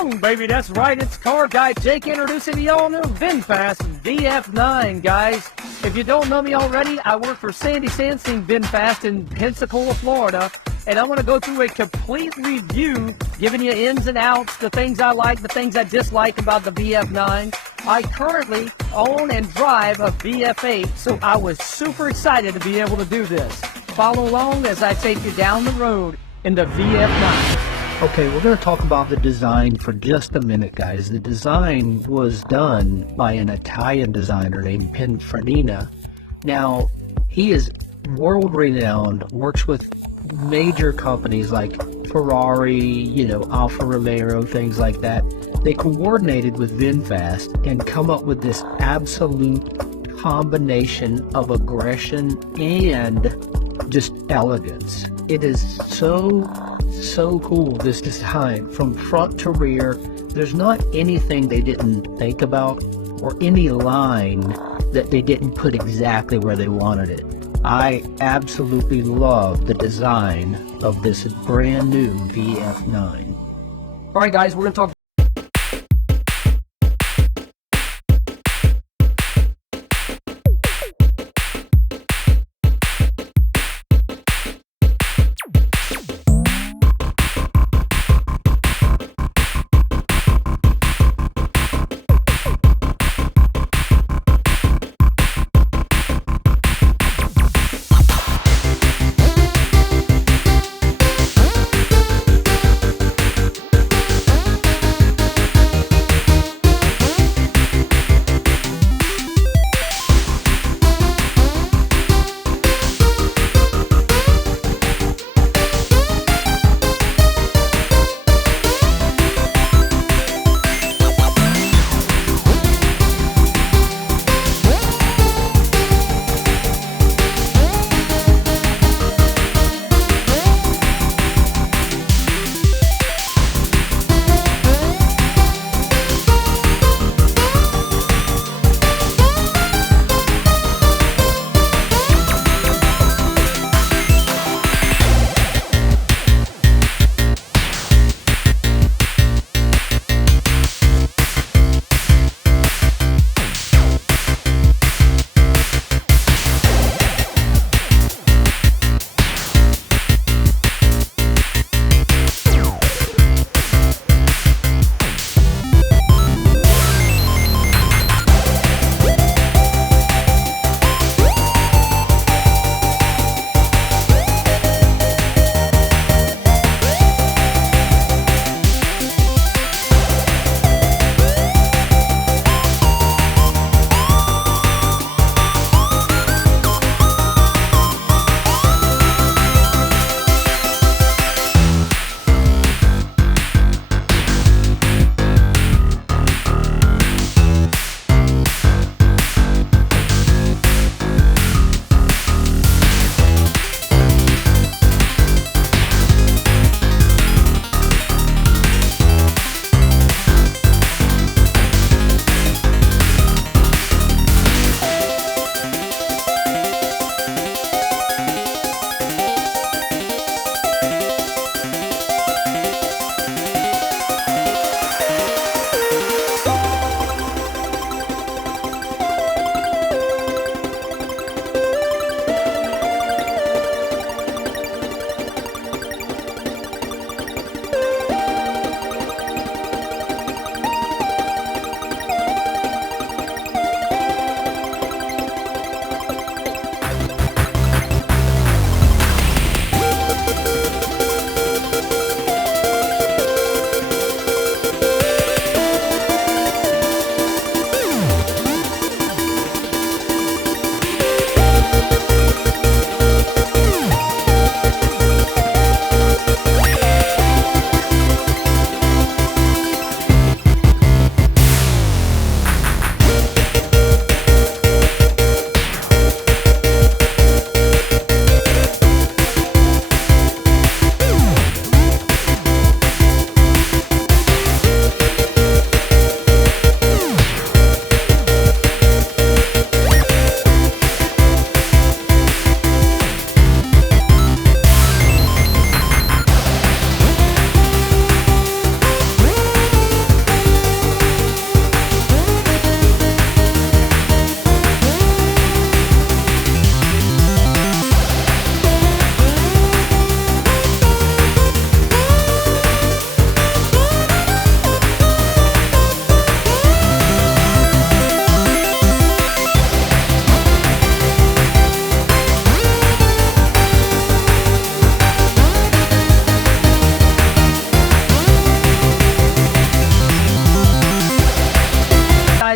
Boom, baby, that's right. It's Car Guy Jake introducing the all-new Vinfast VF9, guys. If you don't know me already, I work for Sandy Sansing Vinfast in Pensacola, Florida, and I'm going to go through a complete review, giving you ins and outs, the things I like, the things I dislike about the VF9. I currently own and drive a VF8, so I was super excited to be able to do this. Follow along as I take you down the road in the VF9. Okay, we're going to talk about the design for just a minute, guys. The design was done by an Italian designer named Pininfarina. Now, he is world-renowned, works with major companies like Ferrari, Alfa Romeo, things like that. They coordinated with Vinfast and come up with this absolute combination of aggression and just elegance. It is so cool, this design from front to rear. There's not anything they didn't think about or any line that they didn't put exactly where they wanted it. I absolutely love the design of this brand new VF9. All right, guys, we're going to talk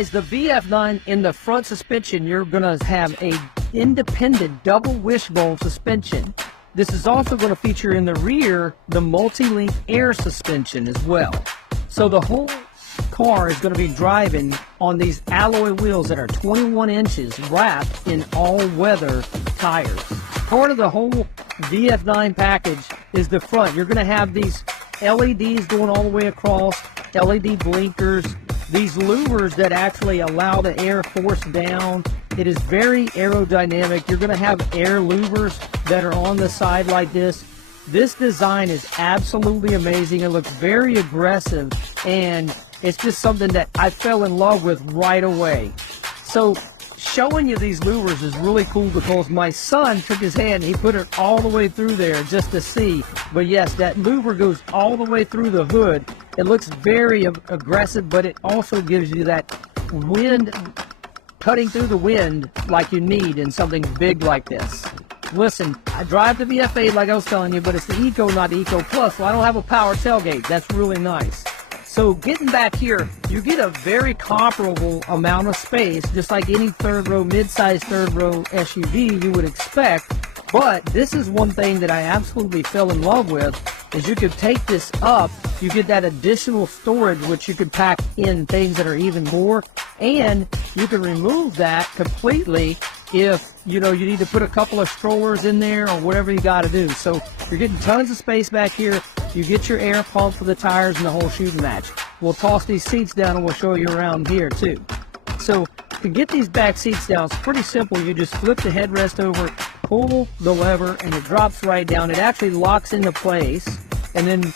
guys, the VF9 in the front suspension, you're going to have a independent double wishbone suspension. This is also going to feature in the rear the multi-link air suspension as well. So the whole car is going to be driving on these alloy wheels that are 21 inches wrapped in all-weather tires. Part of the whole VF9 package is the front. You're going to have these LEDs going all the way across, LED blinkers, these louvers that actually allow the air force down. It is very aerodynamic. You're going to have air louvers that are on the side like this. This design is absolutely amazing. It looks very aggressive, and it's just something that I fell in love with right away. So showing you these louvers is really cool because my son took his hand, he put it all the way through there just to see. But yes, that louver goes all the way through the hood. It looks very aggressive, but it also gives you that wind, cutting through the wind like you need in something big like this. Listen, I drive the VF8 like I was telling you, but it's the Eco, not the Eco Plus, so I don't have a power tailgate. That's really nice. So getting back here, you get a very comparable amount of space, just like any third row, mid-size third row SUV you would expect. But this is one thing that I absolutely fell in love with, is you could take this up, you get that additional storage, which you could pack in things that are even more, and you can remove that completely if, you know, you need to put a couple of strollers in there or whatever you got to do. So you're getting tons of space back here. You get your air pump for the tires and the whole shooting match. We'll toss these seats down and we'll show you around here too. So to get these back seats down, it's pretty simple. You just flip the headrest over, pull the lever, and it drops right down. It actually locks into place, and then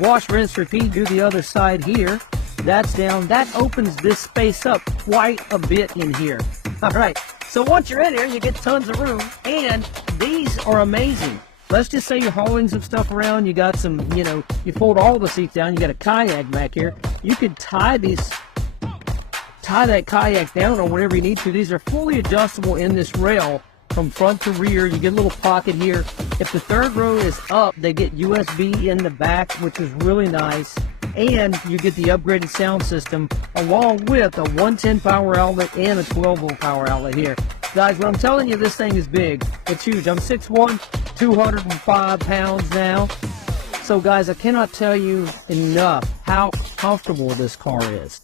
wash, rinse, repeat, do the other side here. That's down. That opens this space up quite a bit in here. All right, so once you're in here, you get tons of room, and these are amazing. Let's just say you're hauling some stuff around, you got some, you know, you fold all the seats down, you got a kayak back here. You could tie that kayak down or whatever you need to. These are fully adjustable in this rail from front to rear. You get a little pocket here. If the third row is up, they get USB in the back, which is really nice. And you get the upgraded sound system along with a 110 power outlet and a 12-volt power outlet here. Guys, when I'm telling you this thing is big, it's huge. I'm 6'1", 205 pounds now. So guys, I cannot tell you enough how comfortable this car is.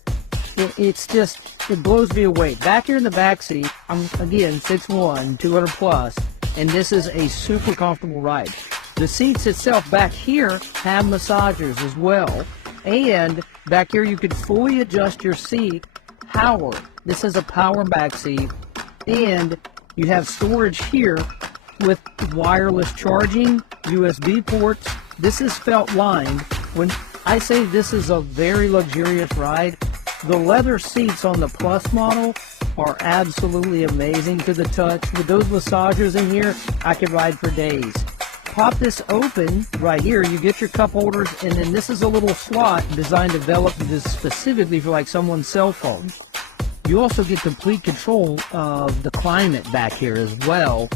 It's just, it blows me away. Back here in the back seat, I'm again 6'1", 200 plus, and this is a super comfortable ride. The seats itself back here have massagers as well, and back here you can fully adjust your seat power. This is a power back seat, and you have storage here with wireless charging, USB ports. This is felt lined. When I say this is a very luxurious ride, the leather seats on the Plus model are absolutely amazing to the touch. With those massagers in here, I could ride for days. Pop this open right here, you get your cup holders, and then this is a little slot designed to develop this specifically for like someone's cell phone. You also get complete control of the climate back here as well.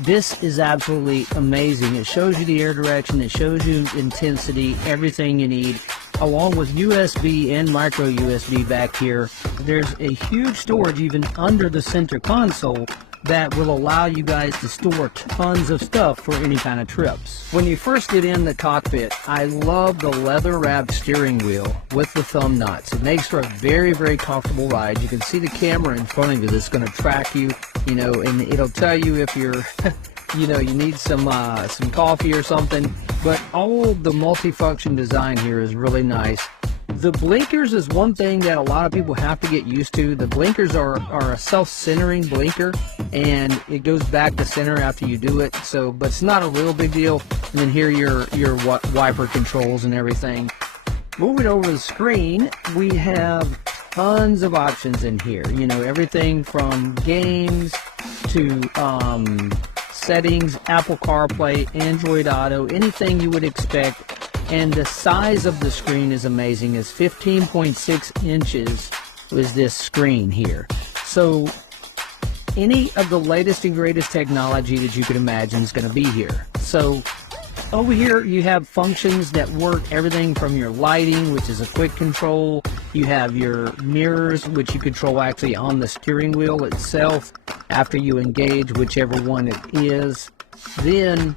This is absolutely amazing. It shows you the air direction, it shows you intensity, everything you need, along with USB and micro USB back here. There's a huge storage even under the center console that will allow you guys to store tons of stuff for any kind of trips. When you first get in the cockpit, I love the leather-wrapped steering wheel with the thumb nuts. It makes for a very, very comfortable ride. You can see the camera in front of you that's going to track you, you know, and it'll tell you if you're, you know, you need some coffee or something. But all of the multifunction design here is really nice. The blinkers is one thing that a lot of people have to get used to. The blinkers are a self-centering blinker, and it goes back to center after you do it. So, but it's not a real big deal. And then here your wiper controls and everything. Moving over the screen, we have tons of options in here. You know, everything from games to settings, Apple CarPlay, Android Auto, anything you would expect. And the size of the screen is amazing. It's 15.6 inches is this screen here. So any of the latest and greatest technology that you could imagine is going to be here. So over here you have functions that work everything from your lighting, which is a quick control. You have your mirrors, which you control actually on the steering wheel itself after you engage whichever one it is. Then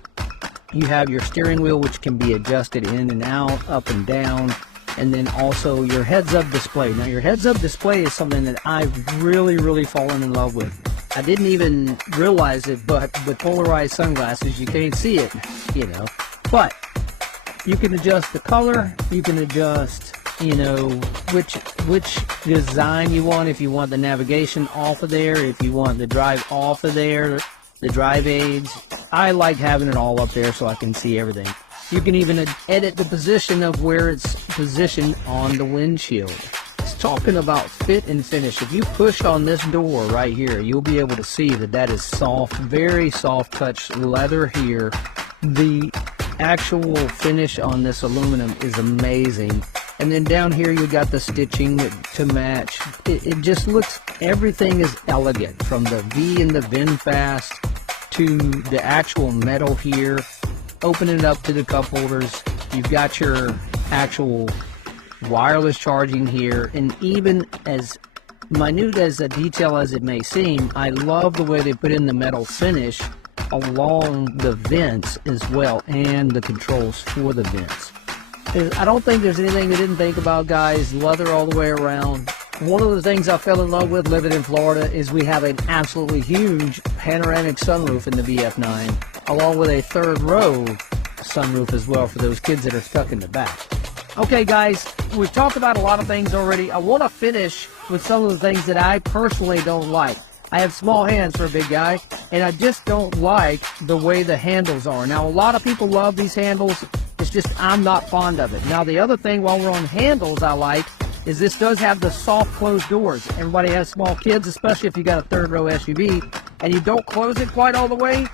you have your steering wheel, which can be adjusted in and out, up and down. And then also your heads-up display. Now your heads-up display is something that I've really fallen in love with. I didn't even realize it, but with polarized sunglasses, you can't see it, you know. But you can adjust the color. You can adjust, you know, which design you want. If you want the navigation off of there, if you want the drive off of there, the drive aids. I like having it all up there so I can see everything. You can even edit the position of where it's positioned on the windshield. It's talking about fit and finish. If you push on this door right here, you'll be able to see that that is soft, very soft touch leather here. The actual finish on this aluminum is amazing. And then down here you got the stitching to match. It just looks, everything is elegant, from the V in the Vinfast to the actual metal here. Open it up to the cup holders. You've got your actual wireless charging here, and even as minute as a detail as it may seem, I love the way they put in the metal finish along the vents as well, and the controls for the vents. I don't think there's anything they didn't think about, guys. Leather all the way around. One of the things I fell in love with living in Florida is we have an absolutely huge panoramic sunroof in the VF9, along with a third row sunroof as well for those kids that are stuck in the back. Okay, guys, we've talked about a lot of things already. I want to finish with some of the things that I personally don't like. I have small hands for a big guy, and I just don't like the way the handles are. Now, a lot of people love these handles. It's just I'm not fond of it. Now, the other thing while we're on handles I like is this does have the soft closed doors. Everybody has small kids, especially if you got a third row SUV, and you don't close it quite all the way,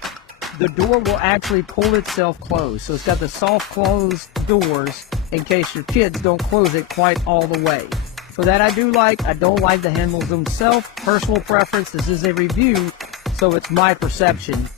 the door will actually pull itself closed. So it's got the soft closed doors in case your kids don't close it quite all the way. So that I do like. I don't like the handles themselves. Personal preference. This is a review, so it's my perception.